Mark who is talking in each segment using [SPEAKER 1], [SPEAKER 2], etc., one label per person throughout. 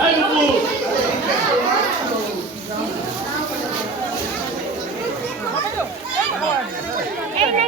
[SPEAKER 1] এই নাই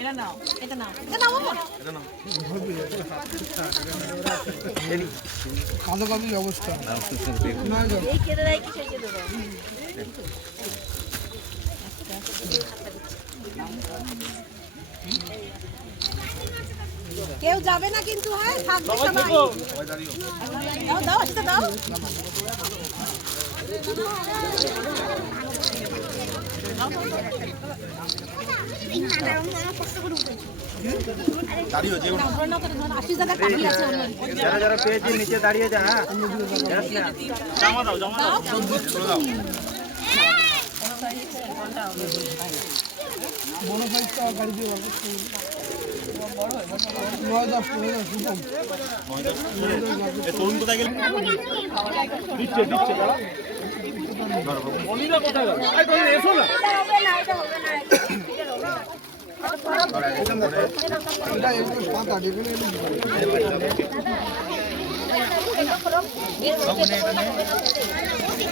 [SPEAKER 1] এটা এটা নাও। এটা নাও এটা নাও।
[SPEAKER 2] অবস্থা।
[SPEAKER 1] এই কেটে দেয় কি সেই কেটে কেউ যাবে না কিন্তু হ্যাঁ? থাকবে সবাই। দাও দাও দাও।
[SPEAKER 3] যারা যারা পেয়েছি নিচে দাঁড়িয়ে যা হ্যাঁ।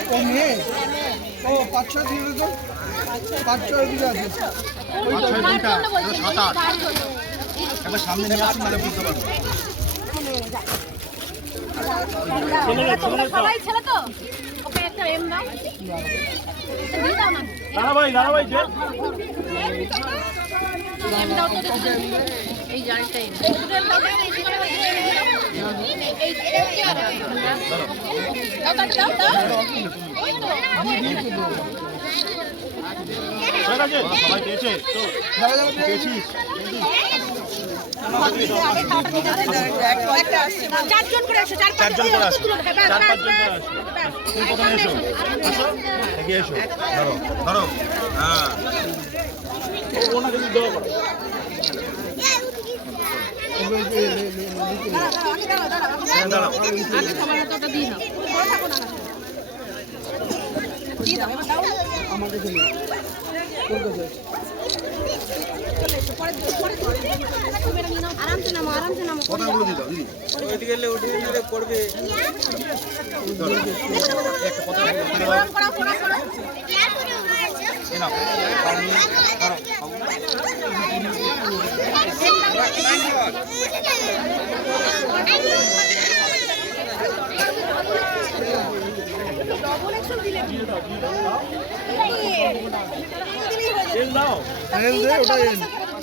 [SPEAKER 2] ও মেয়ে? ও পাঁচ ছয় দিয়ে তো? পাঁচ ছয় দিকে আছে।
[SPEAKER 3] সাত আট। একবার সামনে নিয়ে আসুন তাহলে বুঝতে পারব।
[SPEAKER 1] এই জালটাই।
[SPEAKER 3] সবাই পেয়েছে পেয়েছিস
[SPEAKER 1] চারজন করে আসো চার
[SPEAKER 3] চারজন করে আসো।
[SPEAKER 1] চার
[SPEAKER 3] চার পাঁচজন করে আসো। তুমি প্রথমে এসো। আসো এগিয়ে এসো। ধরো ধরো। হ্যাঁ। ওনাকে
[SPEAKER 2] আছে
[SPEAKER 1] আরামসে নামো আরামসে নামো
[SPEAKER 3] কথাগুলো দিল দিদি একটা কথা বলো, তাহলে বাবা,
[SPEAKER 1] পড়া পড়া পড়া
[SPEAKER 3] এই নাও। তেল দাও
[SPEAKER 2] ওটা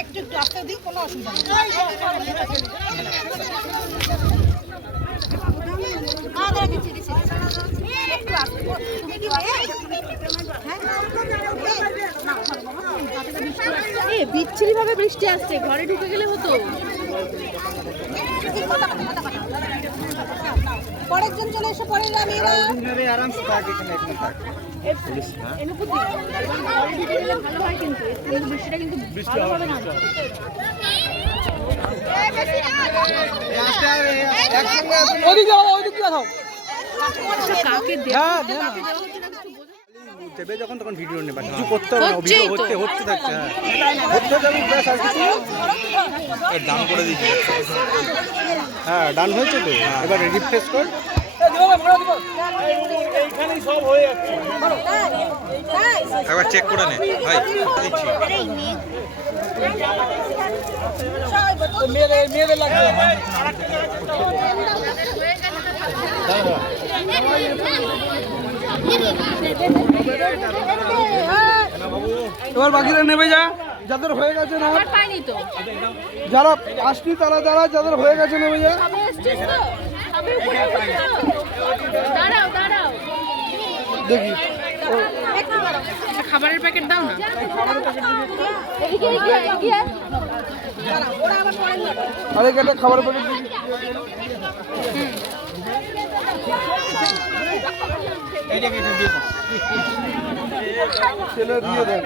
[SPEAKER 1] একটু একটু আস্তে দিই কোনো অসুবিধা নেই। একটু আস্তে তুমি কি এ বিচ্ছিরি ভাবে বৃষ্টি আসছে ঘরে ঢুকে গেলে হতো। পরের জন চলে এসে পরে আমি
[SPEAKER 3] আরামসে থাক এখানে এখানে থাক
[SPEAKER 1] ভালো কিন্তু বৃষ্টিটা কিন্তু না। কাকে
[SPEAKER 2] হ্যাঁ
[SPEAKER 3] দেবে যখন তখন ভিডিও নেবে। কিছু করতে হবে না ভিডিও
[SPEAKER 1] তো।
[SPEAKER 3] হচ্ছে হচ্ছে থাকছে হ্যাঁ। হচ্ছে যাবে ব্যাস আর কিছু ডান করে দিচ্ছি হ্যাঁ ডান হয়েছে তো? এবার রিফ্রেশ কর।
[SPEAKER 2] হয়ে
[SPEAKER 3] একবার চেক করে নে। ভাই দিচ্ছি।
[SPEAKER 2] এবার বাকিরা নেবে যা। যাদের হয়ে গেছে না যারা আসনি তারা যারা যাদের হয়ে গেছে নেবে যা।
[SPEAKER 1] দাঁড়াও দাঁড়াও
[SPEAKER 2] দেখি
[SPEAKER 1] খাবারের প্যাকেট দাও না।
[SPEAKER 2] আরে প্যাকেট ছেলে দিয়ে দেয়।